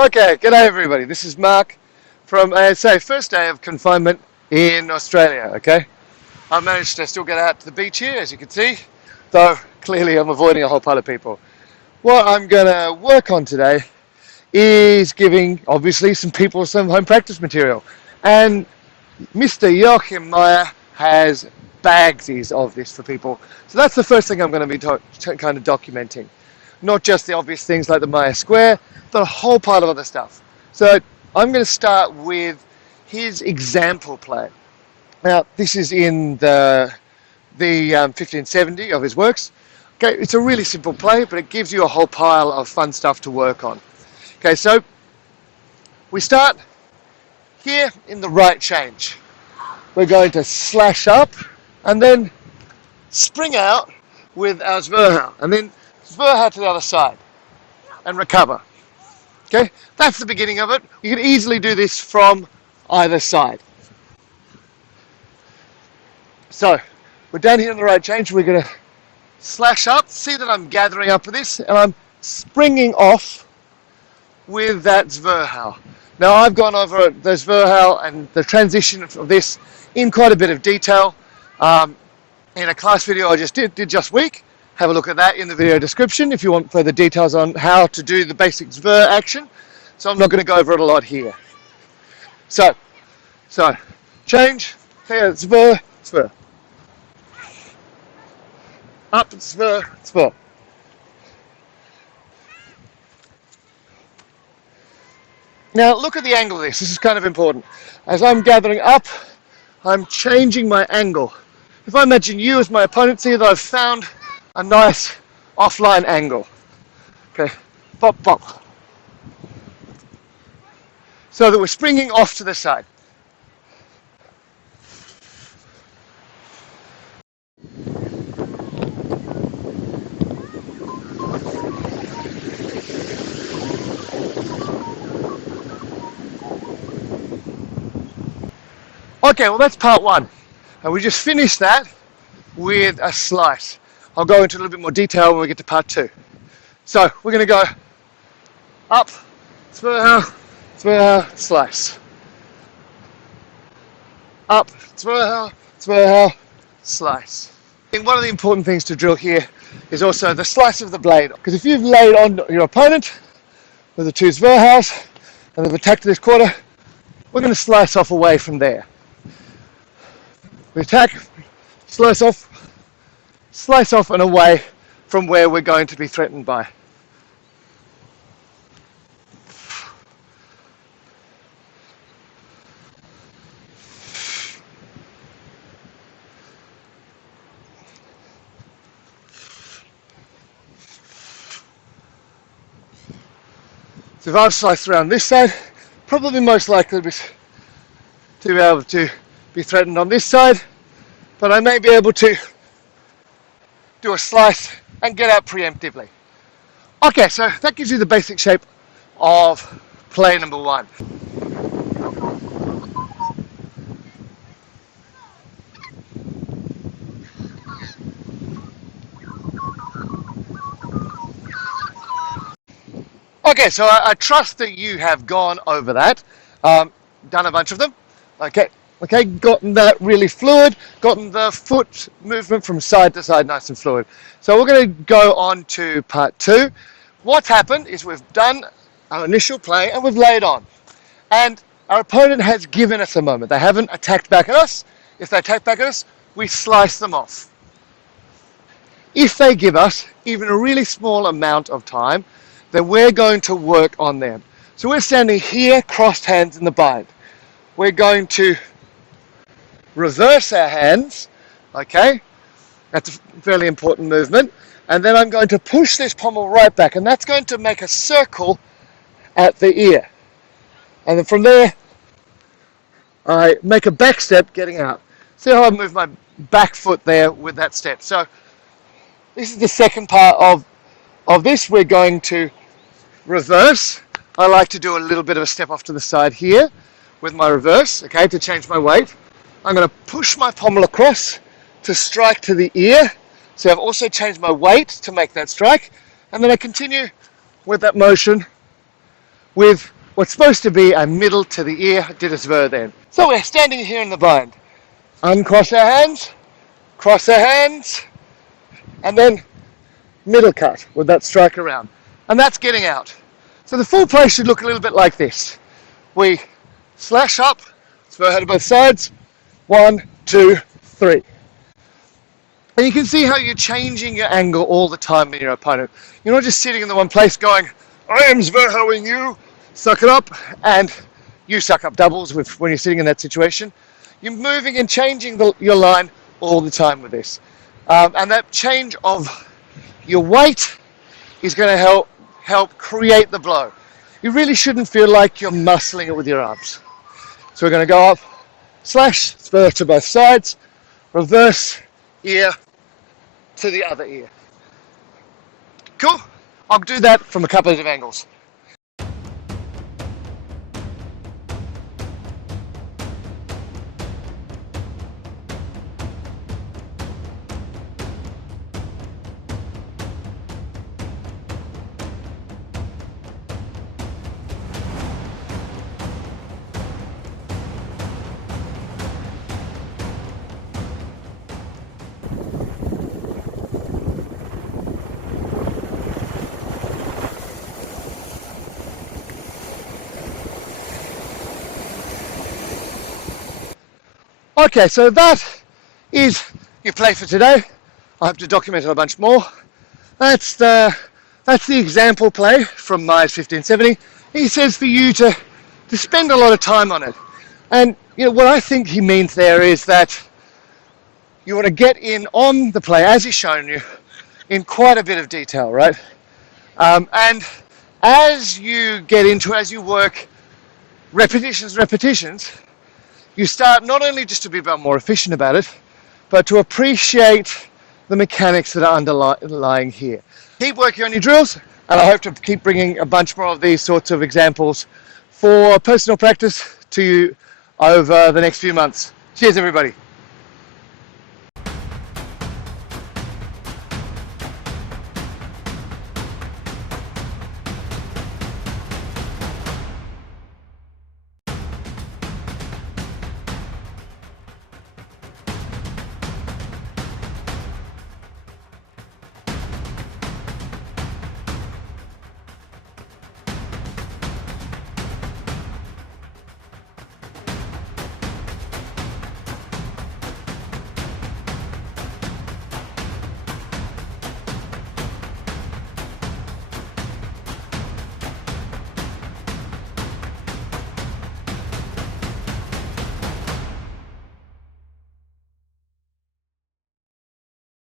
Okay, g'day everybody. This is Mark from ASA, first day of confinement in Australia, okay? I managed to still get out to the beach here, as you can see, though clearly I'm avoiding a whole pile of people. What I'm going to work on today is giving, obviously, some people some home practice material. And Mr. Meyer has bagsies of this for people. So that's the first thing I'm going to be kind of documenting. Not just the obvious things like the Meyer square, but a whole pile of other stuff. So I'm going to start with his example play. Now, this is in the 1570 of his works. Okay, it's a really simple play, but it gives you a whole pile of fun stuff to work on. Okay, so we start here in the right change. We're going to slash up and then spring out with our ZWERCHAU, and then ZWERCHAU to the other side and recover. Okay, that's the beginning of it. You can easily do this from either side. So we're down here in the right change. We're going to slash up. See that I'm gathering up with this, and I'm springing off with that ZWERCHAU. Now I've gone over the ZWERCHAU and the transition of this in quite a bit of detail in a class video I just did just week. Have a look at that in the video description if you want further details on how to do the basic ZWER action. So I'm not going to go over it a lot here. So change, here, ZWER, ZWER. Up, ZWER, ZWER. Now look at the angle of this. This is kind of important. As I'm gathering up, I'm changing my angle. If I imagine you as my opponent, see that I've found a nice offline angle. Okay, pop, pop. So that we're springing off to the side. Okay, well that's part one. And we just finished that with a slice. I'll go into a little bit more detail when we get to part two. So we're going to go up, ZWERCHAU, ZWERCHAU, slice. Up, ZWERCHAU, ZWERCHAU, slice. I think one of the important things to drill here is also the slice of the blade. Because if you've laid on your opponent with the two ZWERCHAUs and they've attacked this quarter, we're going to slice off away from there. We attack, slice off and away from where we're going to be threatened by. So if I've sliced around this side, probably most likely to be able to be threatened on this side, but I may be able to do a slice and get out preemptively. Okay, so that gives you the basic shape of play number one. Okay, so I trust that you have gone over that, done a bunch of them. Okay, gotten that really fluid, gotten the foot movement from side to side nice and fluid. So we're going to go on to part two. What's happened is we've done our initial play and we've laid on. And our opponent has given us a moment. They haven't attacked back at us. If they attack back at us, we slice them off. If they give us even a really small amount of time, then we're going to work on them. So we're standing here, crossed hands in the bind. We're going to reverse our hands, okay? That's a fairly important movement. And then I'm going to push this pommel right back, and that's going to make a circle at the ear. And then from there, I make a back step getting out. See how I move my back foot there with that step. So this is the second part of this. We're going to reverse. I like to do a little bit of a step off to the side here with my reverse, okay, to change my weight. I'm going to push my pommel across to strike to the ear. So I've also changed my weight to make that strike. And then I continue with that motion with what's supposed to be a middle to the ear DWZWER then. So we're standing here in the bind. Uncross our hands, cross our hands, and then middle cut with that strike around. And that's getting out. So the full play should look a little bit like this. We slash up, ZWER head to both sides, 1, 2, 3. And you can see how you're changing your angle all the time with your opponent. You're not just sitting in the one place going, I am ZWERCHAUing you, suck it up, and you suck up doubles when you're sitting in that situation. You're moving and changing your line all the time with this. And that change of your weight is going to help create the blow. You really shouldn't feel like you're muscling it with your arms. So we're going to go up, slash, ZWER to both sides, reverse ear to the other ear. Cool? I'll do that from a couple of angles. Okay, so that is your play for today. I hope to document a bunch more. That's the example play from Meyer's 1570. He says for you to spend a lot of time on it. And you know what I think he means there is that you want to get in on the play as he's shown you in quite a bit of detail, right? And as you get into, as you work repetitions, you start not only just to be more efficient about it, but to appreciate the mechanics that are underlying here. Keep working on your drills, and I hope to keep bringing a bunch more of these sorts of examples for personal practice to you over the next few months. Cheers, everybody.